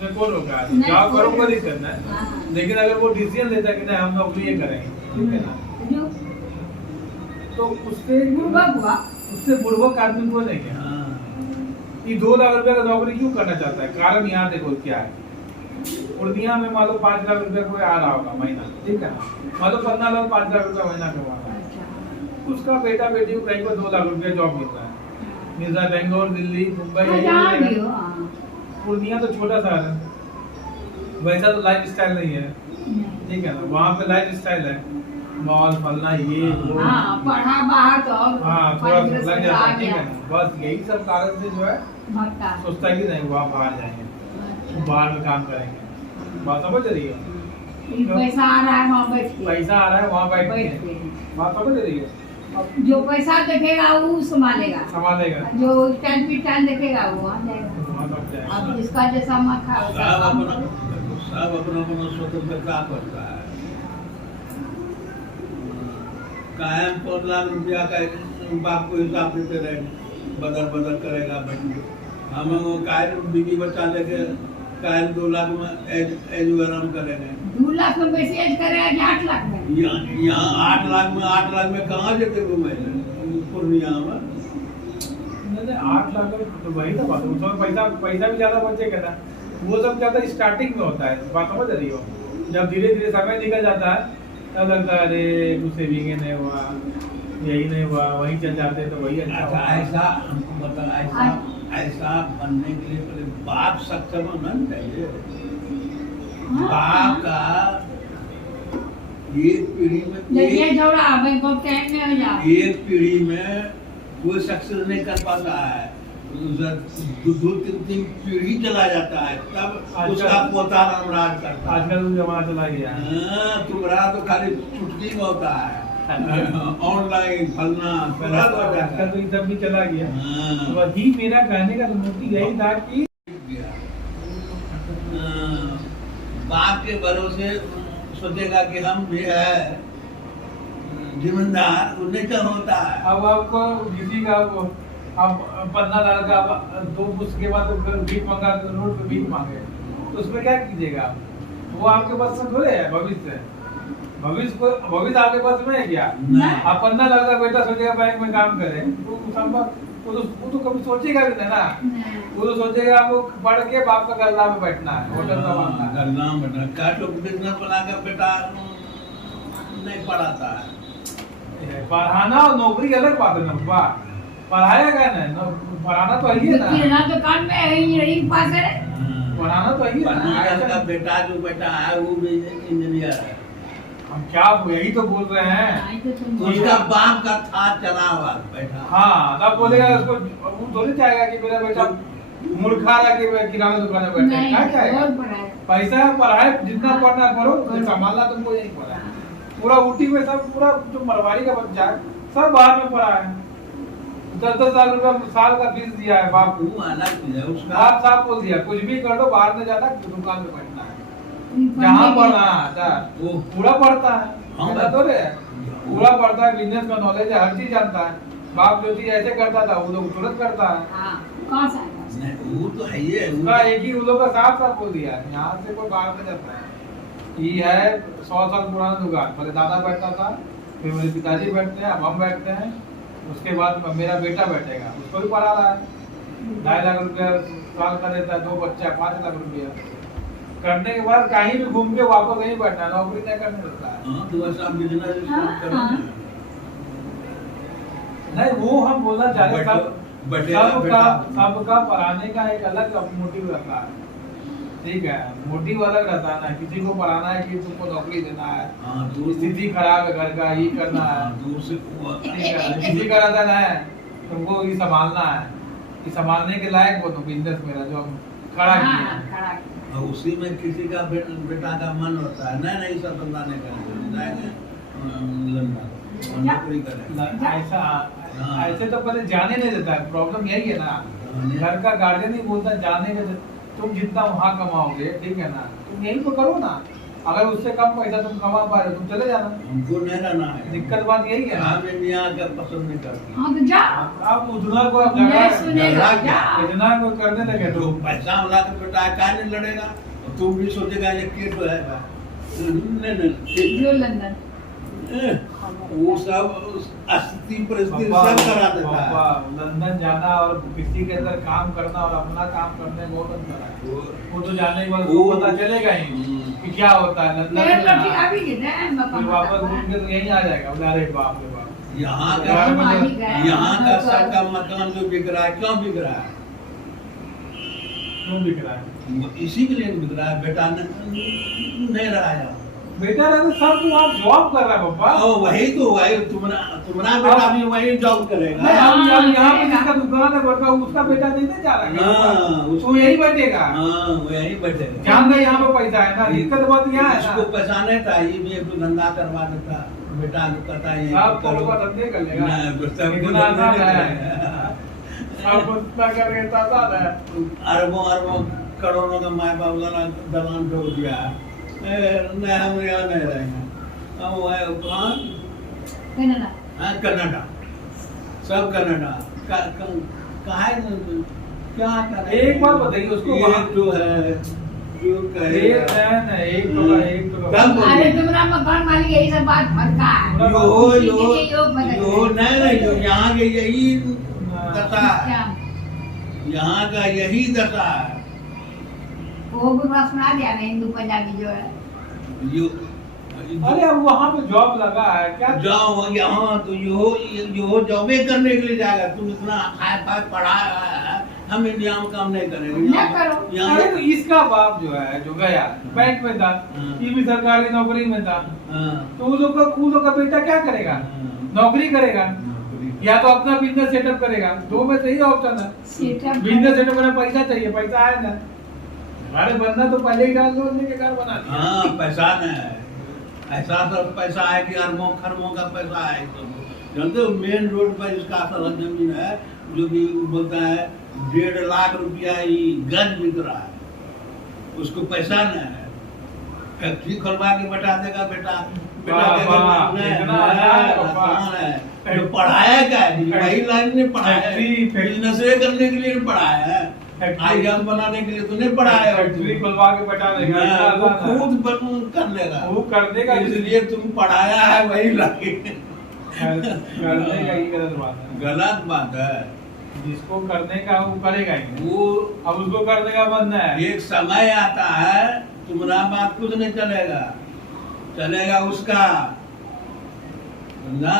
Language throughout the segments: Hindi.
उसमें कौन रोका है? जॉब करो कोई दिक्कत नहीं, लेकिन अगर वो डिसीजन लेता है कि नहीं हम नौकरी ये करेंगे, ठीक है ना, तो उससे बुड़बक आदमी को नहीं है कि 2 लाख रुपए का नौकरी क्यों करना चाहता है। कारण यहाँ देखो क्या है, पूर्णिया में मान लो 5 लाख रुपया कोई आ रहा होगा महीना, ठीक है ना, मान लो 15 लाख 5 लाख रुपया महीना कमा रहा है, उसका बेटा बेटी को कहीं को 2 लाख रुपया जॉब मिल रहा है, बेंगलोर दिल्ली मुंबई, पूर्णिया तो छोटा शहर है, वैसा तो लाइफ स्टाइल नहीं है, ठीक है ना, वहाँ पे लाइफ स्टाइल है, मॉल फलना ये वो, पढ़ा बाहर तो थोड़ा लग जाता है, ठीक है ना, बस यही सब कारण से जो है सोचता है कि नहीं वहाँ बाहर जाएंगे, बाहर में काम करेंगे, बात समझ रही हो, पैसा आ रहा है वहाँ बैठ के, पैसा आ रहा है वहाँ बैठ के, बात समझ रही हो, जो पैसा देखेगा वो संभालेगा, जो टाइम पे टाइम देखेगा वो आ जाएगा। अब इसका जैसा मखा सब अपना स्वतंत्रता करता है। कायम 4 लाख रुपया का बाप को हिसाब देते रहेंगे, बदल करेगा बच्चे, हम कायम बीवी बच्चा लेके कायम 2 लाख में एज आराम करेंगे, 2 लाख में वैसे एज करेगा 8 लाख में, यहाँ 8 लाख में कहाँ जेते घूमे पूर्णिया में, 8 लाख तो वही तो बात है, उसमें पैसा भी ज्यादा बचेगा ना, वो सब ज्यादा स्टार्टिंग में होता है, बात समझ रही हो, जब धीरे धीरे समय निकल जाता है तब लगता है अरे कुछ सेविंग नहीं हुआ, यही नहीं हुआ, वहीं चल जाते तो वही अच्छा। ऐसा हमको बता, ऐसा बनने के लिए पहले बाप सक्षम होना चाहिए, बाप का एक पीढ़ी में एक पीढ़ी में कोई सक्सेस नहीं कर पाता है, 2-3 पीढ़ी चला जाता है तब उसका पोता रामराज करता है। आजकल जमाना चला गया, तुम्हारा तो खाली चुटकी में होता है, ऑनलाइन फलना आजकल तो ये सब भी चला गया। वही मेरा कहने का मोटिव यही था कि बाप के भरोसे सोचेगा कि हम भी है जिम्मेदार, उन्हें क्या होता है। अब आपको किसी का अब 15 लाख का 2 पुस्त के बाद तो भीख मांगा, रोड पे भीख मांगे तो उसमें क्या कीजिएगा, वो आपके पास में थोड़े है, भविष्य आपके पास में है क्या? आप 15 लाख का बेटा सोचेगा बैंक में काम करे वो तो कभी सोचेगा भी नहीं ना, वो तो सोचेगा आपको पढ़ के बाप का गल्ला में बैठना है, होटल का गल्ला में बैठना, क्या लोग बिजनेस बनाकर बेटा नहीं पढ़ाता है। पढ़ाना और नौकरी अलग बात है ना, पढ़ाया गया ना, पढ़ाना तो यही है ना, दुकान में यही पास है, पढ़ाना तो यही है ना। का बेटा जो बेटा है वो भी इंजीनियर है, हम क्या यही तो बोल रहे हैं, उसका बाप का था चला हुआ बैठा, हाँ तब बोलेगा उसको, वो थोड़ी चाहेगा कि मेरा बेटा मूर्खा रहा कि किराना दुकान में बैठे, क्या चाहेगा, पैसा पढ़ाए जितना पढ़ना पढ़ो, संभालना तुमको यही पड़ा है। पूरा ऊटी में सब पूरा जो मरवाड़ी का बच्चा है सब बाहर में पढ़ा है, 10-10 लाख रुपया साल का फीस दिया है बाप को, बाप साहब बोल दिया कुछ भी कर दो, बाहर में जाना दुकान में बैठना है, जहाँ पढ़ना था वो पूरा पढ़ता है, तो पूरा पढ़ता है, बिजनेस का नॉलेज है, हर चीज जानता है। बाप जो चीज ऐसे करता था वो लोग तुरंत करता है, वो तो है ही है, उसका एक ही वो लोग का साफ बोल दिया है, यहाँ से कोई बाहर नहीं जाता है। ये है 100 साल पुराना दुकान, पहले दादा बैठता था, फिर मेरे पिताजी बैठते हैं, अब हम बैठते हैं, उसके बाद मेरा बेटा बैठेगा, उसको भी पढ़ा रहा है, 2.5 लाख रुपया साल का देता है, 2 बच्चा 5 लाख रुपया करने के बाद कहीं भी घूम के वापस नहीं बैठना, नौकरी नहीं करने देता है। नहीं वो हम बोलना चाह रहे सबका पढ़ाने का एक अलग मोटिव रहता है, ठीक है, मोटिव अलग रहता है ना, किसी को पढ़ाना है कि तुमको नौकरी देना है, स्थिति खराब है घर का, ये करना है, ठीक है, किसी का रहता है तुमको ये संभालना है, कि संभालने के लायक वो तो बिजनेस मेरा जो हम खड़ा किया, उसी में किसी का बेटा का मन होता है नहीं सब बंदा नहीं करेंगे, नौकरी करें, ऐसे तो पहले जाने नहीं देता है, प्रॉब्लम यही है ना, घर का गार्जियन ही बोलता है जाने के, तुम जितना वहाँ कमाओगे ठीक है ना, तुम यही तो करो ना, अगर उससे कम पैसा तुम कमा पा रहे हो तुम चले जाना। हमको नहीं रहना है। दिक्कत बात यही है ना। हम इंडिया का पसंद नहीं करते। हाँ तो जा, आप उतना को नहीं सुनेगा, जा। इतना को करने लगे तो तो पैसा वाला के बेटा क्या नहीं लड़ेगा, तुम भी सोचेगा ये केस है बा। नहीं जो लंदन वो सब स्थिति परिस्थिति सब करा देता है। लंदन जाना और किसी के अंदर काम करना और अपना काम करने में बहुत अंतर है। वो तो जाने के बाद वो पता चलेगा ही कि क्या होता है लंदन मेरे में लड़की जाना। अभी गिर रहा है फिर वापस घूम के तो यहीं आ जाएगा। बोले अरे बाप रे बाप, यहाँ यहाँ का सबका मकान जो बिक रहा है, क्यों बिक रहा है? क्यों बिक रहा है? इसी के लिए बिक रहा है, बेटा नहीं रहा है। बेटा रहते सब तो आप जॉब कर रहा है पापा। वही तुम्हारा बेटा भी वही जॉब करेगा। नहीं हम यहाँ पे जिसका दुकान है बड़का उसका बेटा नहीं ना जा रहा है। उसको यही बैठेगा। हाँ वो यही बैठेगा। जान गए यहाँ पे पैसा है ना, दिक्कत बात यहाँ है उसको ना। पैसा नहीं था, ये भी एक धंधा करवा देता, बेटा को कहता है आप तो लोग धंधे कर लेगा। इतना आसान है। आप उतना करके आसान है। अरबों अरबों करोड़ों का माँ बाप दलान ठोक दिया। नहीं हम यहाँ नहीं रहेंगे। हम वो है कहाँ? कनाडा। हाँ कनाडा, सब कनाडा। कहाँ है क्या कर? एक बात बताइए उसको। एक तो है जो कहेगा। एक तो अरे तुम्हारा मकान मालिक यही सब बात भड़का है। यो नहीं यहाँ के यही दशा है। क्या? यहाँ का यही दशा है। वो गुरबा सुना दिया ना, हिंदू पंजाबी जो है। अरे अब वहाँ पे जॉब लगा है क्या? जाओ यहाँ तो यो जॉबे करने के लिए जाएगा। तुम इतना हाई फाई पढ़ा है, हम इंडिया में काम नहीं करेंगे। ना करो। अरे तो इसका बाप जो है जो गया बैंक में था, ये भी सरकारी नौकरी में था, तो उन लोग का बेटा क्या करेगा? नौकरी करेगा या तो अपना बिजनेस सेटअप करेगा। दो में सही ऑप्शन है। बिजनेस सेटअप करने पैसा चाहिए, पैसा है ना। अरे बंदा तो पहले ही डाल दो के घर बना दिया। हाँ पैसा नहीं है, ऐसा सब पैसा है कि अरबों खरबों का पैसा है। जानते हो मेन रोड पर इसका असल जमीन है जो कि बोलता है 1.5 लाख रुपया ही गज बिक रहा है, उसको पैसा नहीं है। फैक्ट्री खुलवा के बैठा देगा बेटा। जो पढ़ाया क्या है, वही लाइन ने पढ़ाया, बिजनेस करने के लिए पढ़ाया है, आईएएस बनाने के लिए तो नहीं पढ़ाया। फैक्ट्री खुलवा के बैठा देगा, वो खुद कर लेगा, वो कर देगा। इसलिए तुम पढ़ाया है वही लाके करने का ही गलत बात है। गलत बात है। जिसको करने का वो करेगा ही। वो अब उसको करने का मन है। एक समय आता है तुम्हारा बात कुछ नहीं चलेगा, चलेगा उसका ना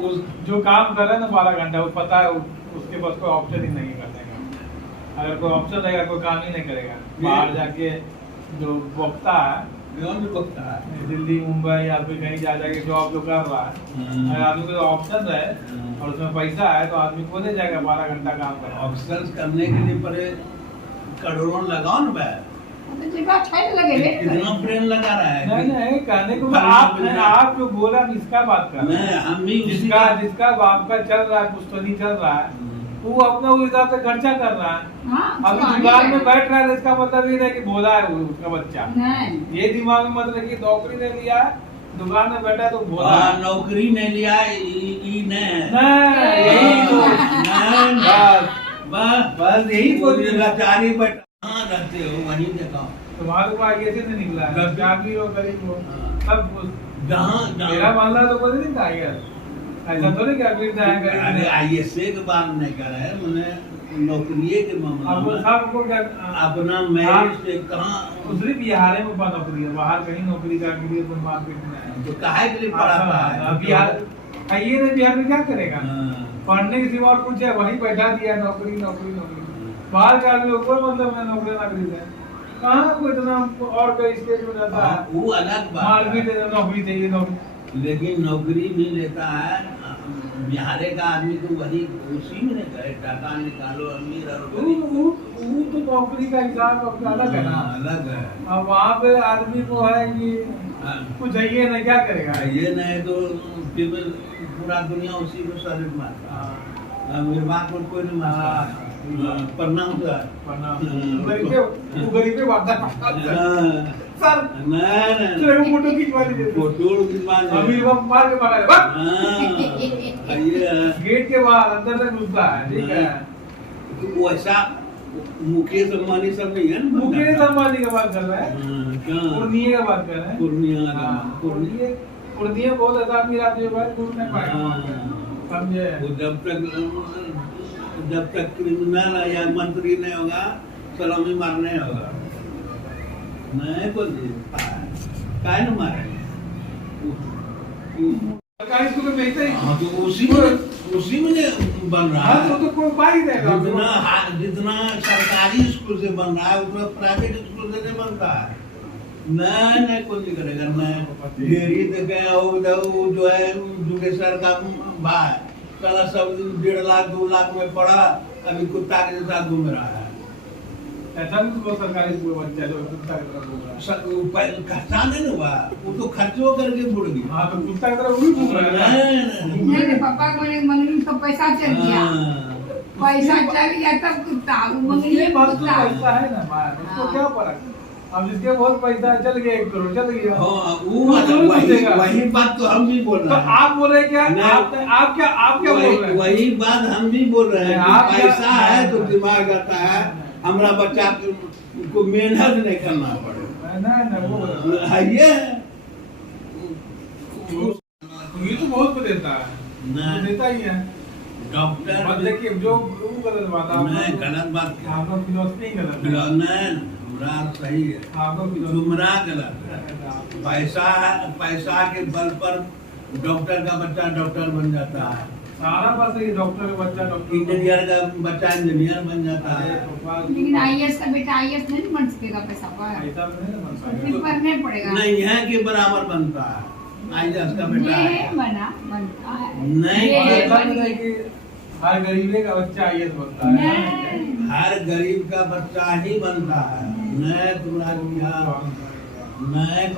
उस जो काम कर रहे हैं ना 12 घंटा, वो पता है उसके पास कोई ऑप्शन ही नहीं करने का। अगर कोई ऑप्शन रहेगा कोई काम ही नहीं करेगा। बाहर जाके जो वक्ता है दिल्ली मुंबई या फिर कहीं जा जाके जॉब जो कर रहा है, अगर आदमी को ऑप्शन है और उसमें पैसा है तो आदमी को दे जाएगा 12 घंटा काम कर। ऑप्शन करने के लिए पहले करोड़ों लगाओ ना भाई, कितना प्रेम लगा रहा है। नहीं कहने को आप जो बोला हम इसका बात कर रहे हैं। हम भी जिसका बाप का चल रहा है, पुस्तनी चल रहा है, वो अपना उस हिसाब से खर्चा कर रहा है। अभी दुकान में बैठ रहा है, इसका मतलब ये है कि बोला है उसका बच्चा। ये दिमाग में मतलब कि नौकरी नहीं लिया है, दुकान में बैठा तो बोला नौकरी नहीं लिया बस यही लाचारी बैठा रहते हो वहीं देखा। तुम्हारे को आगे से नहीं निकला है, जागीर हो गरीब हो सब जहाँ मेरा मामला तो कोई नहीं था यार। ऐसा थोड़ी क्या फिर अरे आईएसए के बात नहीं कर रहे हैं, मैंने नौकरी के मामला में सबको अपना मैरिज से कहाँ सिर्फ बिहार में नौकरी है, बाहर कहीं नौकरी का के लिए तो मार्केट में है। तो काहे के लिए पढ़ाता है बिहार? ये नहीं बिहार में क्या करेगा? पढ़ने के सिवा और कुछ है, वहीं बैठा दिया नौकरी नौकरी नौकरी। बाहर का आदमी कोई मतलब है नौकरी नौकरी से कहाँ कोई इतना और कोई स्टेज में रहता है। वो अलग बात मार्केट नौकरी चाहिए नौकरी, लेकिन नौकरी भी लेता है बिहार का आदमी तो वही उसी में करे, टाका निकालो अमीर और वो तो नौकरी का हिसाब अलग है ना, अलग है। अब वहाँ पे आदमी को है कि कुछ चाहिए ना, क्या करेगा? ये नहीं तो फिर पूरा दुनिया उसी को सर्विस मारता है, अमीर बात कोई नहीं मारता। प्रणाम सर गरीब पे वादा सर नहीं तेरे को फोटो खिंचवा लीजिए फोटो खिंचवा अमीर बाप मार के मारा बस ये गेट के बाहर अंदर तक घुसता है ठीक है वैसा मुकेश अंबानी सब नहीं है ना मुकेश अंबानी की बात कर रहा है पूर्णिया की बात कर रहे हैं पूर्णिया बहुत ऐसा अमीर आदमी है भाई दूर नहीं पाएगा समझे वो जब तक क्रिमिनल या मंत्री नहीं होगा सलामी मारने होगा नहीं बोल काय न मारे सरकारी स्कूल में भेजते ही हाँ तो उसी में बन रहा है तो कोई पाई देगा जितना सरकारी स्कूल से बन रहा है उतना प्राइवेट स्कूल से नहीं बनता है नहीं कुछ नहीं करेगा नहीं डेरी तो गया जो है जुगेश्वर का भाई साला सब 1.5 लाख 2 लाख में पड़ा अभी कुत्ता के साथ घूम रहा है ऐसा नहीं तो सरकारी स्कूल बच्चा जो कुत्ता की तरह घूम रहा है खर्चा नहीं हुआ वो तो खर्चो करके मुड़ गई हाँ तो कुत्ता की तरह वो भी घूम रहा है नहीं पापा को मंगनी तो पैसा चल गया पैसा चल गया तब कुत्ता मंगनी ये बात तो कुत्ता पैसा है ना मार उसको क्या फर्क अब जिसके बहुत पैसा है, चल गया 1 करोड़ चल गया हाँ वही बात तो हम भी बोल तो रहे हैं आप बोल रहे हैं क्या आप क्या बोल रहे हैं वही बात हम भी बोल रहे हैं आप कि पैसा है तो दिमाग आता है हमारा बच्चा को मेहनत नहीं करना पड़े नहीं वो है ये तो बहुत को देता है नहीं। देता ही है डॉक्टर बस देखिए जो गलत बात है नहीं गलत बात क्या आपका फिलोसफी गलत है नहीं हमरा सही है आपका जुमरा गलत है पैसा के बल पर डॉक्टर का बच्चा डॉक्टर बन जाता है सारा बस ये डॉक्टर का बच्चा डॉक्टर इंजीनियर का बच्चा इंजीनियर बन जाता है लेकिन आईएएस का बेटा आईएएस नहीं बन सकेगा पैसा पर ऐसा नहीं बन फिर सकता पढ़ने पड़ेगा नहीं है के बराबर बनता है आईएएस का बेटा ये है बनता है नहीं ये ऐसा नहीं है कि हर गरीबे का बच्चा आईएएस बनता है नहीं। हर गरीब का बच्चा ही बनता है नहीं तुम्हारा नहीं